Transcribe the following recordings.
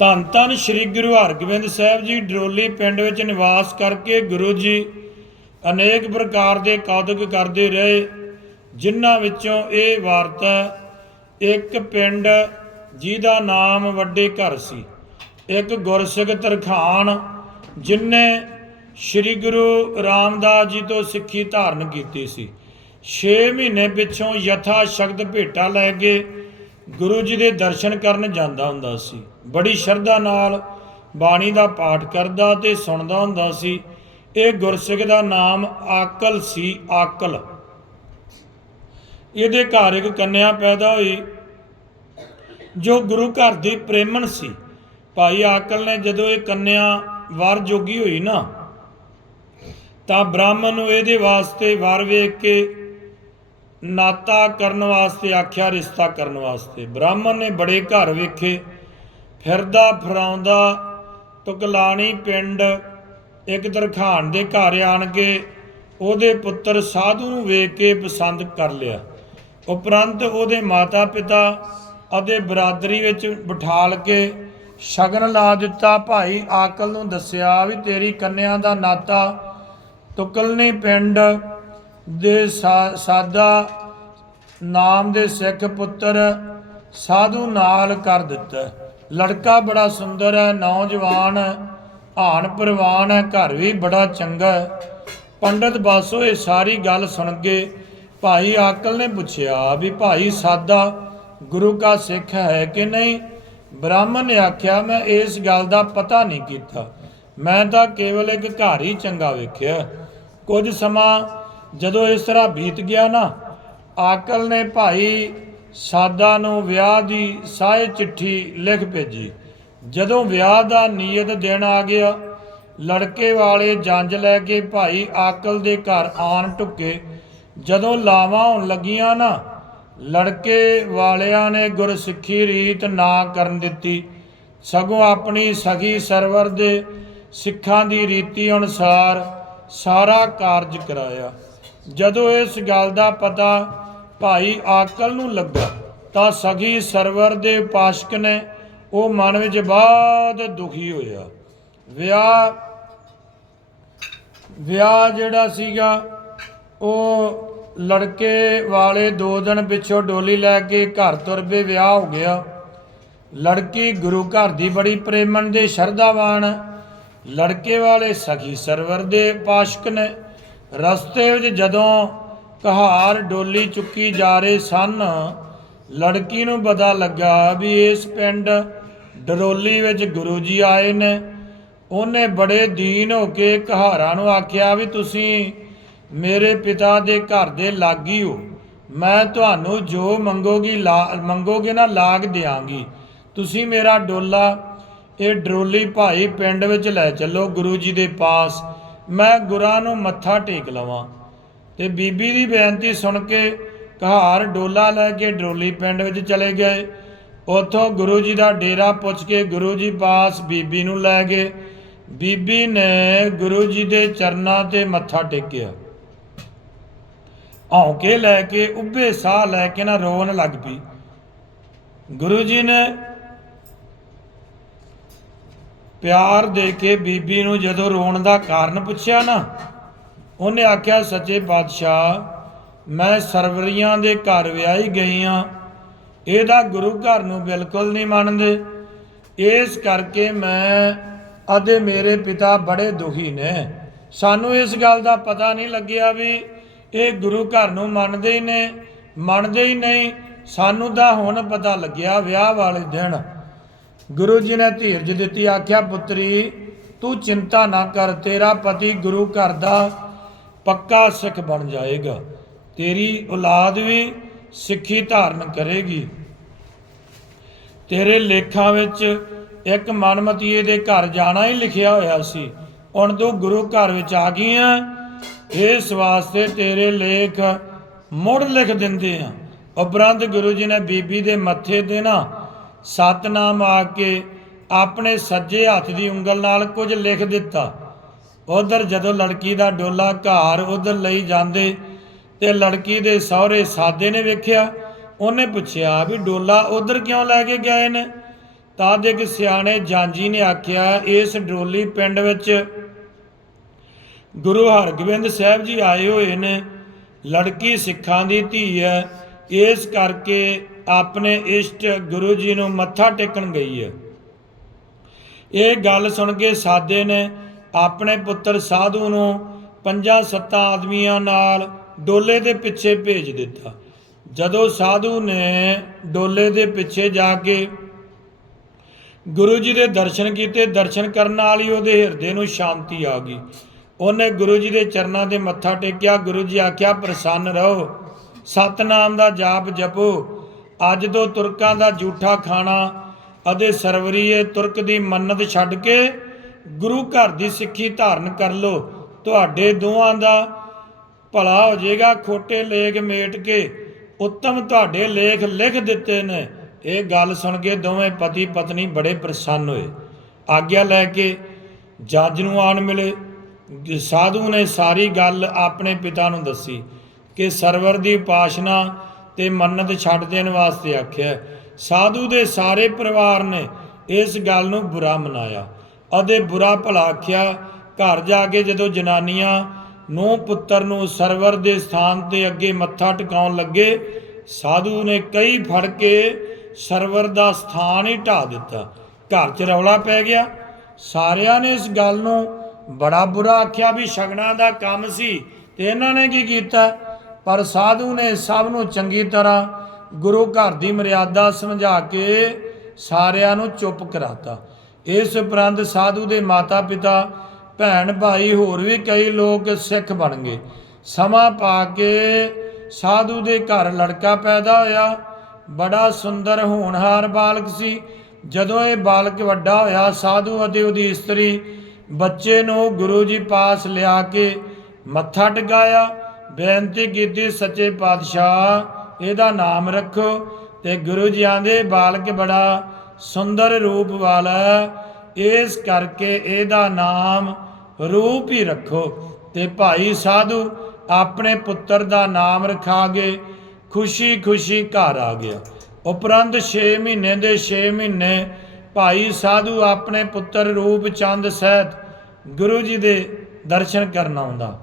ਧੰਨ ਧੰਨ ਸ੍ਰੀ ਗੁਰੂ ਹਰਗੋਬਿੰਦ ਸਾਹਿਬ ਜੀ, ਡਰੋਲੀ ਪਿੰਡ ਵਿੱਚ ਨਿਵਾਸ ਕਰਕੇ ਗੁਰੂ ਜੀ ਅਨੇਕ ਪ੍ਰਕਾਰ ਦੇ ਕੌਤਕ ਕਰਦੇ ਰਹੇ, ਜਿਨ੍ਹਾਂ ਵਿੱਚੋਂ ਇਹ ਵਾਰਤਾ ਇੱਕ ਪਿੰਡ ਜਿਹਦਾ ਨਾਮ ਵੱਡੇ ਘਰ ਸੀ, ਇੱਕ ਗੁਰਸਿੱਖ ਤਰਖਾਨ ਜਿਨਨੇ ਸ੍ਰੀ ਗੁਰੂ ਰਾਮਦਾਸ ਜੀ ਤੋਂ ਸਿੱਖੀ ਧਾਰਨ ਕੀਤੀ ਸੀ। 6 ਮਹੀਨੇ ਪਿੱਛੋਂ ਯਥਾ ਸ਼ਕਤ ਭੇਟਾ ਲੈ ਕੇ ਗੁਰੂ ਜੀ ਦੇ ਦਰਸ਼ਨ ਕਰਨ ਜਾਂਦਾ ਹੁੰਦਾ ਸੀ। ਬੜੀ ਸ਼ਰਧਾ ਨਾਲ ਬਾਣੀ ਦਾ ਪਾਠ ਕਰਦਾ ਤੇ ਸੁਣਦਾ ਹੁੰਦਾ ਸੀ। ਇਹ ਗੁਰਸਿੱਖ ਦਾ ਨਾਮ ਆਕਲ ਸੀ, ਆਕਲ। ਇਹਦੇ ਘਰ ਇੱਕ ਕੰਨਿਆ ਪੈਦਾ ਹੋਈ, ਜੋ ਗੁਰੂ ਘਰ ਦੀ ਪ੍ਰੇਮਣ ਸੀ। ਭਾਈ ਆਕਲ ਨੇ ਜਦੋਂ ਇਹ ਕੰਨਿਆ ਵਰ ਜੋਗੀ ਹੋਈ ਨਾ, ਤਾਂ ਬ੍ਰਾਹਮਣ ਨੂੰ ਇਹਦੇ ਵਾਸਤੇ ਵਰ ਵੇਖ ਕੇ ਨਾਤਾ ਕਰਨ ਵਾਸਤੇ, ਆਖਿਆ ਰਿਸ਼ਤਾ ਕਰਨ ਵਾਸਤੇ। ਬ੍ਰਾਹਮਣ ਨੇ ਬੜੇ ਘਰ ਵੇਖੇ, ਫਿਰਦਾ ਫਰਾਉਂਦਾ ਟੁਕਲਾਣੀ ਪਿੰਡ ਇੱਕ ਦਰਖਾਨ ਦੇ ਘਰ ਆਣ ਕੇ ਉਹਦੇ ਪੁੱਤਰ ਸਾਧੂ ਨੂੰ ਵੇਖ ਕੇ ਪਸੰਦ ਕਰ ਲਿਆ। ਉਪਰੰਤ ਉਹਦੇ ਮਾਤਾ ਪਿਤਾ ਅਤੇ ਬਰਾਦਰੀ ਵਿੱਚ ਬਿਠਾਲ ਕੇ ਸ਼ਗਨ ਲਾ ਦਿੱਤਾ। ਭਾਈ ਆਕਲ ਨੂੰ ਦੱਸਿਆ ਵੀ ਤੇਰੀ ਕੰਨਿਆ ਦਾ ਨਾਤਾ ਤੁਕਲਨੀ ਪਿੰਡ ਦੇ ਸਾ- ਸਾਦਾ ਨਾਮ ਦੇ ਸਿੱਖ ਪੁੱਤਰ ਸਾਧੂ ਨਾਲ ਕਰ ਦਿੱਤਾ। ਲੜਕਾ ਬੜਾ ਸੁੰਦਰ ਹੈ, ਨੌਜਵਾਨ ਆਣ ਪ੍ਰਵਾਨ ਹੈ, ਘਰ ਵੀ ਬੜਾ ਚੰਗਾ ਹੈ। ਪੰਡਤ ਬਾਸੋ, ਇਹ ਸਾਰੀ ਗੱਲ ਸੁਣ ਕੇ ਭਾਈ ਆਕਲ ਨੇ ਪੁੱਛਿਆ ਵੀ ਭਾਈ ਸਾਦਾ ਗੁਰੂ ਕਾ ਸਿੱਖ ਹੈ ਕਿ ਨਹੀਂ? ਬ੍ਰਾਹਮਣ ਨੇ ਆਖਿਆ, ਮੈਂ ਇਸ ਗੱਲ ਦਾ ਪਤਾ ਨਹੀਂ ਕੀਤਾ। ਮੈਂ ਤਾਂ ਕੇਵਲ ਇੱਕ ਘਰ ਹੀ ਚੰਗਾ ਵੇਖਿਆ। ਕੁਝ ਸਮਾਂ ਜਦੋਂ ਇਸ ਤਰ੍ਹਾਂ ਬੀਤ ਗਿਆ ਨਾ, ਆਕਲ ਨੇ ਭਾਈ ਸਾਦਾ ਨੂੰ ਵਿਆਹ ਦੀ ਸਾਇ ਚਿੱਠੀ ਲਿਖ ਭੇਜੀ। ਜਦੋਂ ਵਿਆਹ ਦਾ ਨੀਅਤ ਦਿਨ ਆ ਗਿਆ, ਲੜਕੇ ਵਾਲੇ ਜੰਜ ਲੈ ਕੇ ਭਾਈ ਆਕਲ ਦੇ ਘਰ ਆਣ ਟੁੱਕੇ ਜਦੋਂ ਲਾਵਾਂ ਹੋਣ ਲੱਗੀਆਂ ਨਾ, ਲੜਕੇ ਵਾਲਿਆਂ ਨੇ ਗੁਰਸਿੱਖੀ ਰੀਤ ਨਾ ਕਰਨ ਦਿੱਤੀ। ਸਗੋਂ ਆਪਣੀ ਸਖੀ ਸਰਵਰ ਦੇ ਸਿੱਖਾਂ ਦੀ ਰੀਤੀ ਅਨੁਸਾਰ ਸਾਰਾ ਕਾਰਜ ਕਰਾਇਆ। ਜਦੋਂ ਇਸ ਗੱਲ ਦਾ ਪਤਾ ਭਾਈ ਆਕਲ ਨੂੰ ਲੱਗਾ ਤਾਂ ਸਖੀ ਸਰਵਰ ਦੇ ਉਪਾਸ਼ਕ ਨੇ ਉਹ ਮਨ ਵਿੱਚ ਬਹੁਤ ਦੁਖੀ ਹੋਇਆ। ਵਿਆਹ ਵਿਆਹ ਜਿਹੜਾ ਸੀਗਾ, ਉਹ ਲੜਕੇ ਵਾਲੇ ਦੋ ਦਿਨ ਪਿੱਛੋਂ ਡੋਲੀ ਲੈ ਕੇ ਘਰ ਤੁਰ ਪਏ, ਵਿਆਹ ਹੋ ਗਿਆ। ਲੜਕੀ ਗੁਰੂ ਘਰ ਦੀ ਬੜੀ ਪ੍ਰੇਮਣ ਦੇ ਸ਼ਰਧਾਵਾਨ, ਲੜਕੇ ਵਾਲੇ ਸਖੀ ਸਰਵਰ ਦੇ ਪਾਸ਼ਕ ਨੇ ਰਸਤੇ ਵਿੱਚ ਜਦੋਂ ਕਹਾਰ ਡੋਲੀ ਚੁੱਕੀ ਜਾ ਰਹੇ ਸਨ, ਲੜਕੀ ਨੂੰ ਪਤਾ ਲੱਗਾ ਵੀ ਇਸ ਪਿੰਡ ਡਰੋਲੀ ਵਿੱਚ ਗੁਰੂ ਜੀ ਆਏ ਨੇ। ਉਹਨੇ ਬੜੇ ਦੀਨ ਹੋ ਕੇ ਕਹਾਰਾਂ ਨੂੰ ਆਖਿਆ ਵੀ ਤੁਸੀਂ ਮੇਰੇ ਪਿਤਾ ਦੇ ਘਰ ਦੇ ਲਾਗੀ ਹੋ। ਮੈਂ ਤੁਹਾਨੂੰ ਜੋ ਮੰਗੋਗੀ ਲਾ- ਮੰਗੋਗੇ ਨਾ ਲਾਗ ਦਿਆਂਗੀ। ਤੁਸੀਂ ਮੇਰਾ ਡੋਲਾ ਇਹ ਡਰੋਲੀ ਭਾਈ ਪਿੰਡ ਵਿੱਚ ਲੈ ਚੱਲੋ ਗੁਰੂ ਜੀ ਦੇ ਪਾਸ। ਮੈਂ ਗੁਰਾਂ ਨੂੰ ਮੱਥਾ ਟੇਕ ਲਵਾਂ। ਤੇ ਬੀਬੀ ਦੀ ਬੇਨਤੀ ਸੁਣ ਕੇ ਕਹਾਰ ਡੋਲਾ ਲੈ ਕੇ ਡਰੋਲੀ ਪਿੰਡ ਵਿੱਚ ਚਲੇ ਗਏ। ਉਥੋਂ ਗੁਰੂ ਜੀ ਦਾ ਡੇਰਾ ਪੁੱਛ ਕੇ ਗੁਰੂ ਜੀ ਪਾਸ ਬੀਬੀ ਨੂੰ ਲੈ ਗਏ। ਬੀਬੀ ਨੇ ਗੁਰੂ ਜੀ ਦੇ ਚਰਨਾਂ ਤੇ ਮੱਥਾ ਟੇਕਿਆ। ਹੌਂਕੇ ਲੈ ਕੇ, ਉੱਭੇ ਸਾਹ ਲੈ ਕੇ ਨਾ ਰੋਣ ਲੱਗ ਪਈ। ਗੁਰੂ ਜੀ ਨੇ ਪਿਆਰ ਦੇ ਕੇ ਬੀਬੀ ਨੂੰ ਜਦੋਂ ਰੋਣ ਦਾ ਕਾਰਨ ਪੁੱਛਿਆ ਨਾ, ਉਹਨੇ ਆਖਿਆ, ਸੱਚੇ ਪਾਤਸ਼ਾਹ, ਮੈਂ ਸਰਵਰੀਆਂ ਦੇ ਘਰ ਵਿਆਹੀ ਗਈ ਆ। ਇਹਦਾ ਗੁਰੂ ਘਰ ਨੂੰ ਬਿਲਕੁਲ ਨਹੀਂ ਮੰਨਦੇ। ਇਸ ਕਰਕੇ ਮੈਂ ਅਤੇ ਮੇਰੇ ਪਿਤਾ ਬੜੇ ਦੁਖੀ ਨੇ। ਸਾਨੂੰ ਇਸ ਗੱਲ ਦਾ ਪਤਾ ਨਹੀਂ ਲੱਗਿਆ ਵੀ ਇਹ ਗੁਰੂ ਘਰ ਨੂੰ ਮੰਨਦੇ ਹੀ ਨੇ, ਮੰਨਦੇ ਹੀ ਨਹੀਂ। ਸਾਨੂੰ ਤਾਂ ਹੁਣ ਪਤਾ ਲੱਗਿਆ ਵਿਆਹ ਵਾਲੇ ਦਿਨ। ਗੁਰੂ ਜੀ ਨੇ ਧੀਰਜ ਦਿੱਤੀ, ਆਖਿਆ, ਪੁੱਤਰੀ, ਤੂੰ ਚਿੰਤਾ ਨਾ ਕਰ, ਤੇਰਾ ਪਤੀ ਗੁਰੂ ਘਰ ਦਾ ਪੱਕਾ ਸਿੱਖ ਬਣ ਜਾਏਗਾ। ਤੇਰੀ ਔਲਾਦ ਵੀ ਸਿੱਖੀ ਧਾਰਨ ਕਰੇਗੀ। ਤੇਰੇ ਲੇਖਾਂ ਵਿੱਚ ਇੱਕ ਮਨਮਤੀਏ ਦੇ ਘਰ ਜਾਣਾ ਹੀ ਲਿਖਿਆ ਹੋਇਆ ਸੀ। ਹੁਣ ਤੂੰ ਗੁਰੂ ਘਰ ਵਿੱਚ ਆ ਗਈ ਆ। ਇਸ ਵਾਸਤੇ ਤੇਰੇ ਲੇਖ ਮੁੜ ਲਿਖ ਦਿੰਦੇ ਆ। ਉਪਰੰਤ ਗੁਰੂ ਜੀ ਨੇ ਬੀਬੀ ਦੇ ਮੱਥੇ ਤੇ ਨਾ ਸਤਨਾਮ ਆ ਕੇ ਆਪਣੇ ਸੱਜੇ ਹੱਥ ਦੀ ਉਂਗਲ ਨਾਲ ਕੁਝ ਲਿਖ ਦਿੱਤਾ। ਉਧਰ ਜਦੋਂ ਲੜਕੀ ਦਾ ਡੋਲਾ ਘਰ ਉਧਰ ਲਈ ਜਾਂਦੇ ਤੇ ਲੜਕੀ ਦੇ ਸਹੁਰੇ ਸਾਦੇ ਨੇ ਵੇਖਿਆ, ਉਹਨੇ ਪੁੱਛਿਆ ਵੀ ਡੋਲਾ ਉਧਰ ਕਿਉਂ ਲੈ ਕੇ ਗਏ ਨੇ? ਤਦ ਇੱਕ ਸਿਆਣੇ ਜਾਂਜੀ ਨੇ ਆਖਿਆ, ਇਸ ਡੋਲੀ ਪਿੰਡ ਵਿੱਚ ਗੁਰੂ ਹਰਗੋਬਿੰਦ ਸਾਹਿਬ ਜੀ ਆਏ ਹੋਏ ਨੇ। ਲੜਕੀ ਸਿੱਖਾਂ ਦੀ ਧੀ ਹੈ ਇਸ ਕਰਕੇ ਆਪਣੇ ਇਸ਼ਟ ਗੁਰੂ ਜੀ ਨੂੰ ਮੱਥਾ ਟੇਕਣ ਗਈ ਹੈ। ਇਹ ਗੱਲ ਸੁਣ ਕੇ ਸਾਦੇ ਨੇ ਆਪਣੇ ਪੁੱਤਰ ਸਾਧੂ ਨੂੰ ਪੰਜਾਂ ਸੱਤਾਂ ਆਦਮੀਆਂ ਨਾਲ ਡੋਲੇ ਦੇ ਪਿੱਛੇ ਭੇਜ ਦਿੱਤਾ। ਜਦੋਂ ਸਾਧੂ ਨੇ ਡੋਲੇ ਦੇ ਪਿੱਛੇ ਜਾ ਕੇ ਗੁਰੂ ਜੀ ਦੇ ਦਰਸ਼ਨ ਕੀਤੇ, ਦਰਸ਼ਨ ਕਰਨ ਨਾਲ ਹੀ ਉਹਦੇ ਹਿਰਦੇ ਨੂੰ ਸ਼ਾਂਤੀ ਆ ਗਈ। ਉਹਨੇ ਗੁਰੂ ਜੀ ਦੇ ਚਰਨਾਂ ਤੇ ਮੱਥਾ ਟੇਕਿਆ। ਗੁਰੂ ਜੀ ਆਖਿਆ, ਪ੍ਰਸੰਨ ਰਹੋ। ਸਤਨਾਮ ਦਾ ਜਾਪ ਜਪੋ। ਅੱਜ ਤੋਂ ਤੁਰਕਾਂ ਦਾ ਝੂਠਾ ਖਾਣਾ, ਅਤੇ ਸਰਵਰੀਏ ਤੁਰਕ ਦੀ ਮੰਨਤ ਛੱਡ ਕੇ ਗੁਰੂ ਘਰ ਦੀ ਸਿੱਖੀ ਧਾਰਨ ਕਰ ਲੋ ਤੁਹਾਡੇ ਦੋਵਾਂ ਦਾ ਭਲਾ ਹੋ ਜਾਏਗਾ। ਖੋਟੇ ਲੇਖ ਮੇਟ ਕੇ ਉੱਤਮ ਤੁਹਾਡੇ ਲੇਖ ਲਿਖ ਦਿੱਤੇ ਨੇ। ਇਹ ਗੱਲ ਸੁਣ ਕੇ ਦੋਵੇਂ ਪਤੀ ਪਤਨੀ ਬੜੇ ਪ੍ਰਸੰਨ ਹੋਏ। ਆਗਿਆ ਲੈ ਕੇ ਜੱਜ ਨੂੰ ਆਣ ਮਿਲੇ। ਸਾਧੂ ਨੇ ਸਾਰੀ ਗੱਲ ਆਪਣੇ ਪਿਤਾ ਨੂੰ ਦੱਸੀ। ਕਿ ਸਰਵਰ ਦੀ ਉਪਾਸ਼ਨਾ ਤੇ ਮੰਨਤ ਛੱਡ ਦੇਣ ਵਾਸਤੇ ਆਖਿਆ ਸਾਧੂ ਦੇ ਸਾਰੇ ਪਰਿਵਾਰ ਨੇ ਇਸ ਗੱਲ ਨੂੰ ਬੁਰਾ ਮਨਾਇਆ ਅਤੇ ਬੁਰਾ ਭਲਾ ਆਖਿਆ। ਘਰ ਜਾ ਕੇ ਜਦੋਂ ਜਨਾਨੀਆਂ ਨੂੰ ਪੁੱਤਰ ਨੂੰ ਸਰਵਰ ਦੇ ਸਥਾਨ ਤੇ ਅੱਗੇ ਮੱਥਾ ਟਿਕਾਉਣ ਲੱਗੇ, ਸਾਧੂ ਨੇ ਕਈ ਫੜ ਕੇ ਸਰਵਰ ਦਾ ਸਥਾਨ ਹੀ ਢਾ ਦਿੱਤਾ। ਘਰ 'ਚ ਰੌਲਾ ਪੈ ਗਿਆ। ਸਾਰਿਆਂ ਨੇ ਇਸ ਗੱਲ ਨੂੰ ਬੜਾ ਬੁਰਾ ਆਖਿਆ ਵੀ ਸ਼ਗਨਾਂ ਦਾ ਕੰਮ ਸੀ ਤੇ ਇਹਨਾਂ ਨੇ ਕੀ ਕੀਤਾ? ਪਰ ਸਾਧੂ ਨੇ ਸਭ ਨੂੰ ਚੰਗੀ ਤਰ੍ਹਾਂ ਗੁਰੂ ਘਰ ਦੀ ਮਰਿਆਦਾ ਸਮਝਾ ਕੇ ਸਾਰਿਆਂ ਨੂੰ ਚੁੱਪ ਕਰਾਤਾ। ਇਸ ਉਪਰੰਤ ਸਾਧੂ ਦੇ ਮਾਤਾ ਪਿਤਾ ਭੈਣ, ਭਾਈ ਹੋਰ ਵੀ ਕਈ ਲੋਕ ਸਿੱਖ ਬਣ ਗਏ। ਸਮਾਂ ਪਾ ਕੇ ਸਾਧੂ ਦੇ ਘਰ ਲੜਕਾ ਪੈਦਾ ਹੋਇਆ। ਬੜਾ ਸੁੰਦਰ ਹੋਣਹਾਰ ਬਾਲਕ ਸੀ। ਜਦੋਂ ਇਹ ਬਾਲਕ ਵੱਡਾ ਹੋਇਆ, ਸਾਧੂ ਅਤੇ ਉਹਦੀ ਇਸਤਰੀ ਬੱਚੇ ਨੂੰ ਗੁਰੂ ਜੀ ਪਾਸ ਲਿਆ ਕੇ ਮੱਥਾ ਟਿਕਾਇਆ। ਬੇਨਤੀ ਕੀਤੀ, ਸੱਚੇ ਪਾਤਸ਼ਾਹ, ਇਹਦਾ ਨਾਮ ਰੱਖੋ ਤੇ ਗੁਰੂ ਜੀ ਆਂਦੇ ਬਾਲਕ ਬੜਾ ਸੁੰਦਰ ਰੂਪ ਵਾਲਾ ਇਸ ਕਰਕੇ ਇਹਦਾ ਨਾਮ ਰੂਪ ਹੀ ਰੱਖੋ ਤੇ ਭਾਈ ਸਾਧੂ ਆਪਣੇ ਪੁੱਤਰ ਦਾ ਨਾਮ ਰਖਾ ਕੇ ਖੁਸ਼ੀ ਖੁਸ਼ੀ ਘਰ ਆ ਗਿਆ। ਉਪਰੰਤ 6 ਮਹੀਨੇ ਦੇ 6 ਮਹੀਨੇ ਭਾਈ ਸਾਧੂ ਆਪਣੇ ਪੁੱਤਰ ਰੂਪ ਚੰਦ ਸਹਿਤ ਗੁਰੂ ਜੀ ਦੇ ਦਰਸ਼ਨ ਕਰਨ ਆਉਂਦਾ।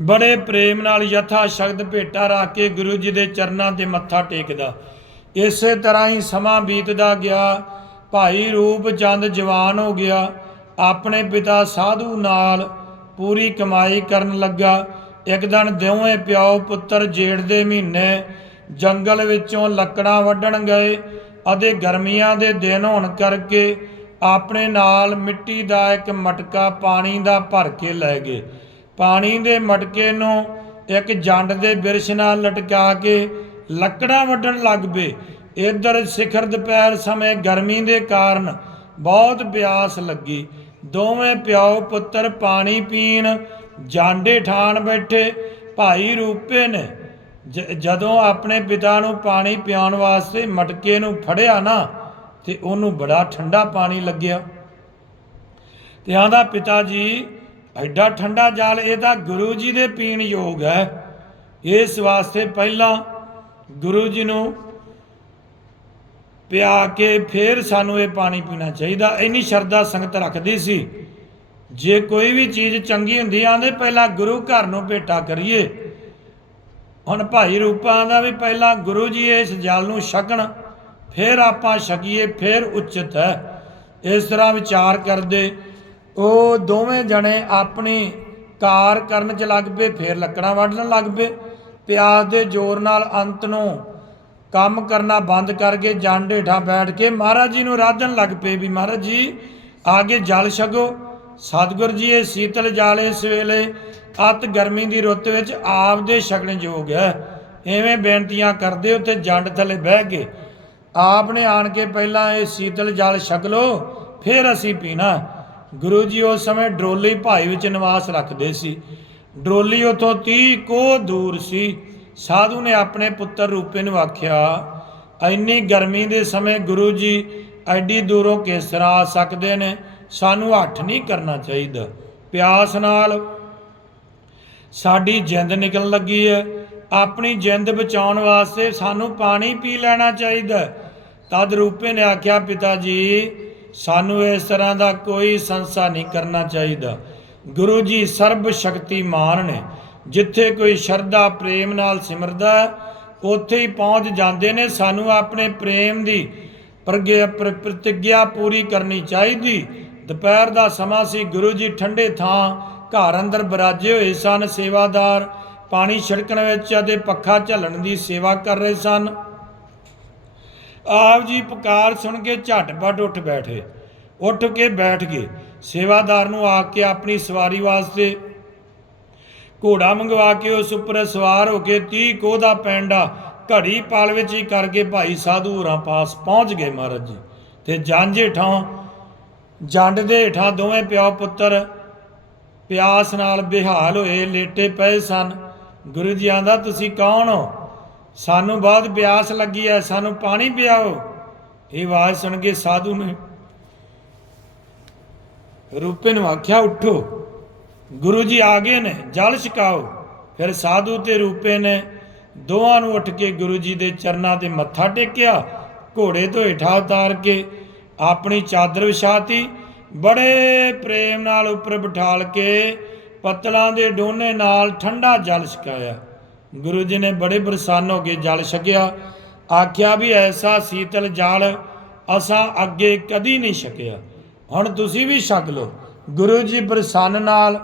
ਬੜੇ ਪ੍ਰੇਮ ਨਾਲ ਯਥਾ ਸ਼ਕਤ ਭੇਟਾ ਰੱਖ ਕੇ ਗੁਰੂ ਜੀ ਦੇ ਚਰਨਾਂ ਤੇ ਮੱਥਾ ਟੇਕਦਾ। ਇਸੇ ਤਰ੍ਹਾਂ ਹੀ ਸਮਾਂ ਬੀਤਦਾ ਗਿਆ। ਭਾਈ ਰੂਪ ਚੰਦ ਜਵਾਨ ਹੋ ਗਿਆ। ਆਪਣੇ ਪਿਤਾ ਸਾਧੂ ਨਾਲ ਪੂਰੀ ਕਮਾਈ ਕਰਨ ਲੱਗਾ। ਇੱਕ ਦਿਨ ਦੋਵੇਂ ਪਿਓ ਪੁੱਤਰ ਜੇਠ ਦੇ ਮਹੀਨੇ ਜੰਗਲ ਵਿੱਚੋਂ ਲੱਕੜਾਂ ਵੱਢਣ ਗਏ ਅਤੇ ਗਰਮੀਆਂ ਦੇ ਦਿਨ ਹੋਣ ਕਰਕੇ ਆਪਣੇ ਨਾਲ ਮਿੱਟੀ ਦਾ ਇੱਕ ਮਟਕਾ ਪਾਣੀ ਦਾ ਭਰ ਕੇ ਲੈ ਗਏ। ਪਾਣੀ ਦੇ ਮਟਕੇ ਨੂੰ ਇੱਕ ਜੰਡ ਦੇ ਬਿਰਸ਼ ਨਾਲ ਲਟਕਾ ਕੇ ਲੱਕੜਾਂ ਵੱਢਣ ਲੱਗ ਪਏ। ਇਧਰ ਸਿਖਰ ਦੁਪਹਿਰ ਸਮੇਂ ਗਰਮੀ ਦੇ ਕਾਰਨ ਬਹੁਤ ਪਿਆਸ ਲੱਗੀ। ਦੋਵੇਂ ਪਿਓ ਪੁੱਤਰ ਪਾਣੀ ਪੀਣ ਜਾਂਡੇ ਠਾਣ ਬੈਠੇ। ਭਾਈ ਰੂਪੇ ਨੇ ਜਦੋਂ ਆਪਣੇ ਪਿਤਾ ਨੂੰ ਪਾਣੀ ਪਿਆਉਣ ਵਾਸਤੇ ਮਟਕੇ ਨੂੰ ਫੜਿਆ ਨਾ, ਤੇ ਉਹਨੂੰ ਬੜਾ ਠੰਡਾ ਪਾਣੀ ਲੱਗਿਆ। ਤੇ ਆਂਦਾ ਪਿਤਾ ਜੀ ਐਡਾ ਠੰਡਾ ਜਲ ਇਹ ਤਾਂ ਗੁਰੂ ਜੀ ਦੇ ਪੀਣ ਯੋਗ ਹੈ। ਇਸ ਵਾਸਤੇ ਪਹਿਲਾਂ ਗੁਰੂ ਜੀ ਨੂੰ ਪਿਆ ਕੇ ਫਿਰ ਸਾਨੂੰ ਇਹ ਪਾਣੀ ਪੀਣਾ ਚਾਹੀਦਾ। ਇੰਨੀ ਸ਼ਰਧਾ ਸੰਗਤ ਰੱਖਦੀ ਸੀ। ਜੇ ਕੋਈ ਵੀ ਚੀਜ਼ ਚੰਗੀ ਹੁੰਦੀ ਆਂਦੇ ਪਹਿਲਾਂ ਗੁਰੂ ਘਰ ਨੂੰ ਭੇਟਾ ਕਰੀਏ। ਹੁਣ ਭਾਈ ਰੂਪਾਂ ਦਾ ਵੀ ਪਹਿਲਾਂ ਗੁਰੂ ਜੀ ਇਸ ਜਲ ਨੂੰ ਛਕਣ, ਫਿਰ ਆਪਾਂ ਛਕੀਏ, ਫਿਰ ਉਚਿਤ ਹੈ। ਇਸ ਤਰ੍ਹਾਂ ਵਿਚਾਰ ਕਰਦੇ ਉਹ ਦੋਵੇਂ ਜਣੇ ਆਪਣੀ ਕਾਰ ਕਰਨ ਚ ਲੱਗ ਪਏ, ਫਿਰ ਲੱਕੜਾਂ ਵੱਢਣ ਲੱਗ ਪਏ। ਪਿਆਸ ਦੇ ਜ਼ੋਰ ਨਾਲ ਅੰਤ ਨੂੰ ਕੰਮ ਕਰਨਾ ਬੰਦ ਕਰਕੇ ਜੰਡ ਹੇਠਾਂ ਬੈਠ ਕੇ ਮਹਾਰਾਜ ਜੀ ਨੂੰ ਰਾਧਣ ਲੱਗ ਪਏ ਵੀ ਮਹਾਰਾਜ ਜੀ, ਆਗੇ ਜਲ ਛਕੋ। ਸਤਿਗੁਰ ਜੀ, ਇਹ ਸੀਤਲ ਜਲ ਇਸ ਵੇਲੇ ਅਤ ਗਰਮੀ ਦੀ ਰੁੱਤ ਵਿੱਚ ਆਪ ਦੇ ਛਕਣ ਯੋਗ ਹੈ। ਐਵੇਂ ਬੇਨਤੀਆਂ ਕਰਦੇ ਉੱਤੇ ਜੰਡ ਥੱਲੇ ਬਹਿ ਕੇ। ਆਪ ਨੇ ਆਣ ਕੇ ਪਹਿਲਾਂ ਇਹ ਸੀਤਲ ਜਲ ਛਕ ਲੋ ਫਿਰ ਅਸੀਂ ਪੀਣਾ। ਗੁਰੂ ਜੀ ਉਸ ਸਮੇਂ ਡਰੋਲੀ ਭਾਈ ਵਿੱਚ ਨਿਵਾਸ ਰੱਖਦੇ ਸੀ। ਡਰੋਲੀ ਉਥੋਂ 30 ਕੋ ਦੂਰ ਸੀ। ਸਾਧੂ ਨੇ ਆਪਣੇ ਪੁੱਤਰ ਰੂਪੇ ਨੂੰ ਆਖਿਆ, ਇੰਨੀ ਗਰਮੀ ਦੇ ਸਮੇਂ ਗੁਰੂ ਜੀ ਐਡੀ ਦੂਰੋਂ ਕਿਸ ਤਰ੍ਹਾਂ ਆ ਸਕਦੇ ਨੇ? ਸਾਨੂੰ ਹੱਠ ਨਹੀਂ ਕਰਨਾ ਚਾਹੀਦਾ। ਪਿਆਸ ਨਾਲ ਸਾਡੀ ਜਿੰਦ ਨਿਕਲਣ ਲੱਗੀ ਹੈ ਆਪਣੀ ਜਿੰਦ ਬਚਾਉਣ ਵਾਸਤੇ ਸਾਨੂੰ ਪਾਣੀ ਪੀ ਲੈਣਾ ਚਾਹੀਦਾ। ਤਦ ਰੂਪੇ ਨੇ ਆਖਿਆ, ਪਿਤਾ ਜੀ ਸਾਨੂੰ ਇਸ ਤਰ੍ਹਾਂ ਦਾ ਕੋਈ ਸੰਸਾ ਨਹੀਂ ਕਰਨਾ ਚਾਹੀਦਾ। ਗੁਰੂ ਜੀ ਸਰਬ ਸ਼ਕਤੀਮਾਨ ਨੇ, ਜਿੱਥੇ ਕੋਈ ਸ਼ਰਧਾ, ਪ੍ਰੇਮ ਨਾਲ ਸਿਮਰਦਾ ਉੱਥੇ ਹੀ ਪਹੁੰਚ ਜਾਂਦੇ ਨੇ। ਸਾਨੂੰ ਆਪਣੇ ਪ੍ਰੇਮ ਦੀ ਪ੍ਰਗਿਆ ਪ੍ਰਤਿਗਿਆ ਪੂਰੀ ਕਰਨੀ ਚਾਹੀਦੀ। ਦੁਪਹਿਰ ਦਾ ਸਮਾਂ ਸੀ, ਗੁਰੂ ਜੀ ਠੰਡੇ ਥਾਂ, ਘਰ ਅੰਦਰ ਬਰਾਜੇ ਹੋਏ ਸਨ। ਸੇਵਾਦਾਰ ਪਾਣੀ ਛਿੜਕਣ ਵਿੱਚ ਅਤੇ ਪੱਖਾ ਝੱਲਣ ਦੀ ਸੇਵਾ ਕਰ ਰਹੇ ਸਨ। ਆਪ ਜੀ ਪੁਕਾਰ ਸੁਣ ਕੇ ਝਟਪਟ ਉੱਠ ਬੈਠੇ। ਉੱਠ ਕੇ ਬੈਠ ਗਏ। ਸੇਵਾਦਾਰ ਨੂੰ ਆ ਕੇ ਆਪਣੀ ਸਵਾਰੀ ਵਾਸਤੇ ਘੋੜਾ ਮੰਗਵਾ ਕੇ ਉਸ ਉੱਪਰ ਸਵਾਰ ਹੋ ਕੇ 30 ਕੋਹ ਦਾ ਪੈਂਡਾ ਘੜੀ ਪਾਲ ਵਿੱਚ ਹੀ ਕਰਕੇ ਭਾਈ ਸਾਧੂ ਹੋਰਾਂ ਪਾਸ ਪਹੁੰਚ ਗਏ ਮਹਾਰਾਜ ਜੀ। ਤੇ ਜੰਝ ਹੇਠਾਂ, ਜੰਡ ਦੇ ਹੇਠਾਂ ਦੋਵੇਂ ਪਿਓ ਪੁੱਤਰ ਪਿਆਸ ਨਾਲ ਬਿਹਾਲ ਹੋਏ, ਲੇਟੇ ਪਏ ਸਨ। ਗੁਰੂ ਜੀ ਆਂਦਾ, ਤੁਸੀਂ ਕੌਣ ਹੋ? ਸਾਨੂੰ ਬਹੁਤ ਪਿਆਸ ਲੱਗੀ ਹੈ ਸਾਨੂੰ ਪਾਣੀ ਪਿਆਓ। ਇਹ ਆਵਾਜ਼ ਸੁਣ ਕੇ ਸਾਧੂ ਨੇ ਰੂਪੇ ਨੂੰ ਆਖਿਆ, ਉੱਠੋ। ਗੁਰੂ ਜੀ ਆ ਗਏ ਨੇ, ਜਲ ਛਕਾਓ। ਫਿਰ ਸਾਧੂ ਤੇ ਰੂਪੇ ਨੇ ਦੋਵਾਂ ਨੂੰ ਉੱਠ ਕੇ ਗੁਰੂ ਜੀ ਦੇ ਚਰਨਾਂ ਤੇ ਮੱਥਾ ਟੇਕਿਆ, ਘੋੜੇ ਤੋਂ ਹੇਠਾਂ ਉਤਾਰ ਕੇ ਆਪਣੀ ਚਾਦਰ ਵਿਛਾਤੀ, ਬੜੇ ਪ੍ਰੇਮ ਨਾਲ ਉੱਪਰ ਬਿਠਾਲ ਕੇ ਪਤਲਾਂ ਦੇ ਡੋਨੇ ਨਾਲ ਠੰਡਾ ਜਲ ਛਕਾਇਆ। ਗੁਰੂ ਜੀ ਨੇ ਬੜੇ ਪ੍ਰਸੰਨ ਹੋ ਕੇ ਜਲ ਛਕਿਆ। ਆਖਿਆ ਵੀ ਐਸਾ ਸੀਤਲ ਜਲ ਅਸਾਂ ਅੱਗੇ ਕਦੀ ਨਹੀਂ ਛਕਿਆ। ਹੁਣ ਤੁਸੀਂ ਵੀ ਛਕ ਲਓ। ਗੁਰੂ ਜੀ ਪ੍ਰਸੰਨ ਨਾਲ,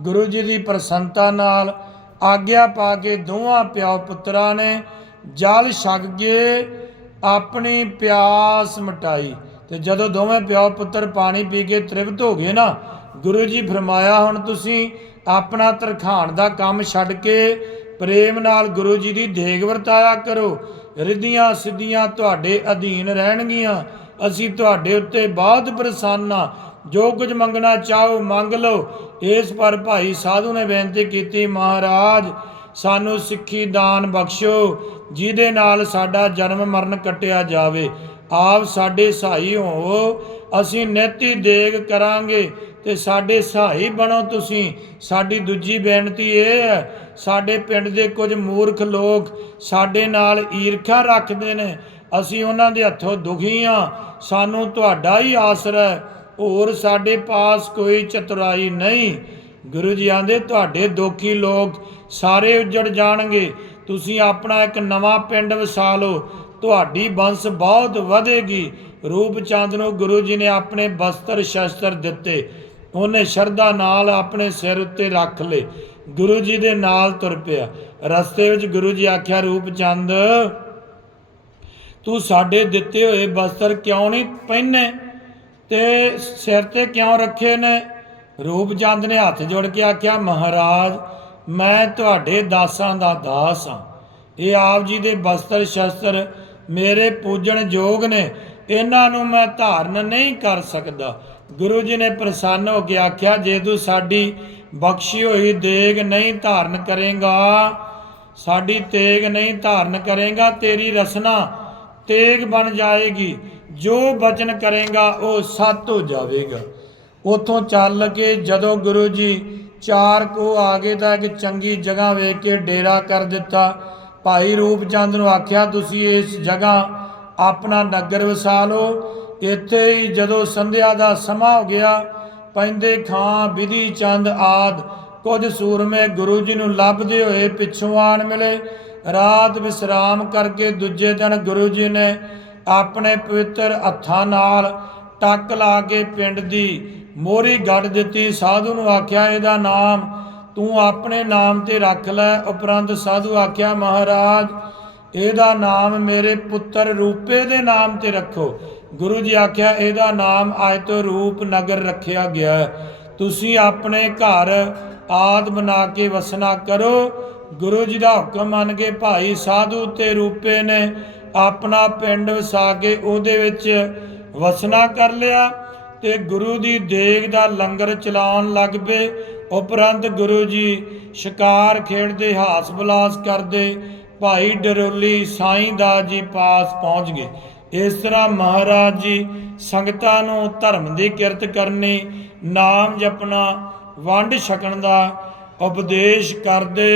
ਗੁਰੂ ਜੀ ਦੀ ਪ੍ਰਸੰਨਤਾ ਨਾਲ ਆਗਿਆ ਪਾ ਕੇ ਦੋਵਾਂ ਪਿਓ ਪੁੱਤਰਾਂ ਨੇ ਜਲ ਛਕ ਕੇ ਆਪਣੀ ਪਿਆਸ ਮਿਟਾਈ। ਤੇ ਜਦੋਂ ਦੋਵੇਂ ਪਿਓ ਪੁੱਤਰ ਪਾਣੀ ਪੀ ਕੇ ਤ੍ਰਿਪਤ ਹੋ ਗਏ ਨਾ, ਗੁਰੂ ਜੀ ਫਰਮਾਇਆ, ਹੁਣ ਤੁਸੀਂ ਆਪਣਾ ਤਰਖਾਣ ਦਾ ਕੰਮ ਛੱਡ ਕੇ ਪ੍ਰੇਮ ਨਾਲ ਗੁਰੂ ਜੀ ਦੀ ਦੇਗ ਵਰਤਾਇਆ ਕਰੋ। ਰਿੱਧੀਆਂ ਸਿੱਧੀਆਂ ਤੁਹਾਡੇ ਅਧੀਨ ਰਹਿਣਗੀਆਂ। ਅਸੀਂ ਤੁਹਾਡੇ ਉੱਤੇ ਬਹੁਤ ਪ੍ਰਸੰਨ ਹਾਂ ਜੋ ਕੁਝ ਮੰਗਣਾ ਚਾਹੋ ਮੰਗ ਲਓ। ਇਸ ਪਰ ਭਾਈ ਸਾਧੂ ਨੇ ਬੇਨਤੀ ਕੀਤੀ, ਮਹਾਰਾਜ, ਸਾਨੂੰ ਸਿੱਖੀ ਦਾਨ ਬਖਸ਼ੋ, ਜਿਹਦੇ ਨਾਲ ਸਾਡਾ ਜਨਮ ਮਰਨ ਕੱਟਿਆ ਜਾਵੇ। ਆਪ ਸਾਡੇ ਸਹਾਈ ਹੋਵੋ। ਅਸੀਂ ਨੈਤੀ ਦੇਗ ਕਰਾਂਗੇ। ਤੇ ਸਾਡੇ ਸਹਾਈ ਬਣੋ ਤੁਸੀਂ। ਸਾਡੀ ਦੂਜੀ ਬੇਨਤੀ ਇਹ ਹੈ, ਸਾਡੇ ਪਿੰਡ ਦੇ ਕੁਝ ਮੂਰਖ ਲੋਕ ਸਾਡੇ ਨਾਲ ਈਰਖਾ ਰੱਖਦੇ ਨੇ। ਅਸੀਂ ਉਹਨਾਂ ਦੇ ਹੱਥੋਂ ਦੁਖੀ ਹਾਂ। ਸਾਨੂੰ ਤੁਹਾਡਾ ਹੀ ਆਸਰਾ ਹੈ। ਹੋਰ ਸਾਡੇ ਪਾਸ ਕੋਈ ਚਤੁਰਾਈ ਨਹੀਂ। ਗੁਰੂ ਜੀ ਆਂਦੇ, ਤੁਹਾਡੇ ਦੋਖੀ ਲੋਕ ਸਾਰੇ ਉੱਜੜ ਜਾਣਗੇ। ਤੁਸੀਂ ਆਪਣਾ ਇੱਕ ਨਵਾਂ ਪਿੰਡ ਵਸਾ ਲਓ। ਤੁਹਾਡੀ ਬੰਸ ਬਹੁਤ ਵਧੇਗੀ। ਰੂਪ ਚੰਦ ਨੂੰ ਗੁਰੂ ਜੀ ਨੇ ਆਪਣੇ ਬਸਤਰ ਸ਼ਸਤਰ ਦਿੱਤੇ। ਉਹਨੇ ਸ਼ਰਧਾ ਨਾਲ ਆਪਣੇ ਸਿਰ ਉੱਤੇ ਰੱਖ ਲਏ ਗੁਰੂ ਜੀ ਦੇ ਨਾਲ ਤੁਰ ਪਿਆ। ਰਸਤੇ ਵਿੱਚ ਗੁਰੂ ਜੀ ਆਖਿਆ, ਰੂਪ ਚੰਦ, ਤੂੰ ਸਾਡੇ ਦਿੱਤੇ ਹੋਏ ਬਸਤਰ ਕਿਉਂ ਨਹੀਂ ਪਹਿਨੇ? ਤੇ ਸਿਰ ਤੇ ਕਿਉਂ ਰੱਖੇ ਨੇ? ਰੂਪ ਚੰਦ ਨੇ ਹੱਥ ਜੋੜ ਕੇ ਆਖਿਆ, ਮਹਾਰਾਜ, ਮੈਂ ਤੁਹਾਡੇ ਦਾਸਾਂ ਦਾ ਦਾਸ ਹਾਂ। ਇਹ ਆਪ ਜੀ ਦੇ ਬਸਤਰ ਸ਼ਸਤਰ ਮੇਰੇ ਪੂਜਣ ਯੋਗ ਨੇ। ਇਹਨਾਂ ਨੂੰ ਮੈਂ ਧਾਰਨ ਨਹੀਂ ਕਰ ਸਕਦਾ। ਗੁਰੂ ਜੀ ਨੇ ਪ੍ਰਸੰਨ ਹੋ ਕੇ ਆਖਿਆ, ਜੇ ਤੂੰ ਸਾਡੀ ਬਖਸ਼ੀ ਹੋਈ ਦੇਗ ਨਹੀਂ ਧਾਰਨ ਕਰੇਗਾ, ਸਾਡੀ ਤੇਗ ਨਹੀਂ ਧਾਰਨ ਕਰੇਗਾ, ਤੇਰੀ ਰਸਨਾ ਤੇਗ ਬਣ ਜਾਏਗੀ, ਜੋ ਬਚਨ ਕਰੇਗਾ ਉਹ ਸੱਤ ਹੋ ਜਾਵੇਗਾ। ਉਥੋਂ ਚੱਲ ਕੇ ਜਦੋਂ ਗੁਰੂ ਜੀ ਚਾਰ ਕੋ ਆ ਗਏ ਤਾਂ ਇੱਕ ਚੰਗੀ ਜਗ੍ਹਾ ਵੇਖ ਕੇ ਡੇਰਾ ਕਰ ਦਿੱਤਾ। ਭਾਈ ਰੂਪ ਚੰਦ ਨੂੰ ਆਖਿਆ, ਤੁਸੀਂ ਇਸ ਜਗ੍ਹਾ ਆਪਣਾ ਨਗਰ ਵਸਾ ਲਓ ਇੱਥੇ ਹੀ ਜਦੋਂ ਸੰਧਿਆ ਦਾ ਸਮਾਂ ਹੋ ਗਿਆ, ਪੈਂਦੇ ਖਾਂ ਵਿਧੀ ਚੰਦ ਆਦ, ਕੁਝ ਸੂਰਮੇ ਗੁਰੂ ਜੀ ਨੂੰ ਲੱਭਦੇ ਹੋਏ ਪਿੱਛੋਂ ਆਣ ਮਿਲੇ। ਰਾਤ ਵਿਸਰਾਮ ਕਰਕੇ ਦੂਜੇ ਦਿਨ ਗੁਰੂ ਜੀ ਨੇ ਆਪਣੇ ਪਵਿੱਤਰ ਹੱਥਾਂ ਨਾਲ ਟੱਕ ਲਾ ਕੇ ਪਿੰਡ ਦੀ ਮੋਹਰੀ ਗੱਡ ਦਿੱਤੀ। ਸਾਧੂ ਨੂੰ ਆਖਿਆ, ਇਹਦਾ ਨਾਮ ਤੂੰ ਆਪਣੇ ਨਾਮ ਤੇ ਰੱਖ ਲੈ। ਉਪਰੰਤ ਸਾਧੂ ਆਖਿਆ, ਮਹਾਰਾਜ, ਇਹਦਾ ਨਾਮ ਮੇਰੇ ਪੁੱਤਰ ਰੂਪੇ ਦੇ ਨਾਮ ਤੇ ਰੱਖੋ। ਗੁਰੂ ਜੀ ਆਖਿਆ, ਇਹਦਾ ਨਾਮ ਅੱਜ ਤੋਂ ਰੂਪ ਨਗਰ ਰੱਖਿਆ ਗਿਆ। ਤੁਸੀਂ ਆਪਣੇ ਘਰ ਆਦ ਬਣਾ ਕੇ ਵਸਣਾ ਕਰੋ। ਗੁਰੂ ਜੀ ਦਾ ਹੁਕਮ ਮੰਨ ਕੇ ਭਾਈ ਸਾਧੂ ਤੇ ਰੂਪੇ ਨੇ ਆਪਣਾ ਪਿੰਡ ਵਸਾ ਕੇ ਉਹਦੇ ਵਿੱਚ ਵਸਣਾ ਕਰ ਲਿਆ ਤੇ ਗੁਰੂ ਦੀ ਦੇਗ ਦਾ ਲੰਗਰ ਚਲਾਉਣ ਲੱਗ ਪਏ। ਉਪਰੰਤ ਗੁਰੂ ਜੀ ਸ਼ਿਕਾਰ ਖੇਡਦੇ ਹਾਸ ਬਲਾਸ ਕਰਦੇ। ਭਾਈ ਡਰੋਲੀ ਸਾਈਂ ਦਾ ਜੀ ਪਾਸ ਪਹੁੰਚ ਗਏ। ਇਸ ਤਰ੍ਹਾਂ ਮਹਾਰਾਜ ਜੀ ਸੰਗਤਾਂ ਨੂੰ ਧਰਮ ਦੀ ਕਿਰਤ ਕਰਨੀ, ਨਾਮ ਜਪਣਾ, ਵੰਡ ਛਕਣ ਦਾ ਉਪਦੇਸ਼ ਕਰਦੇ।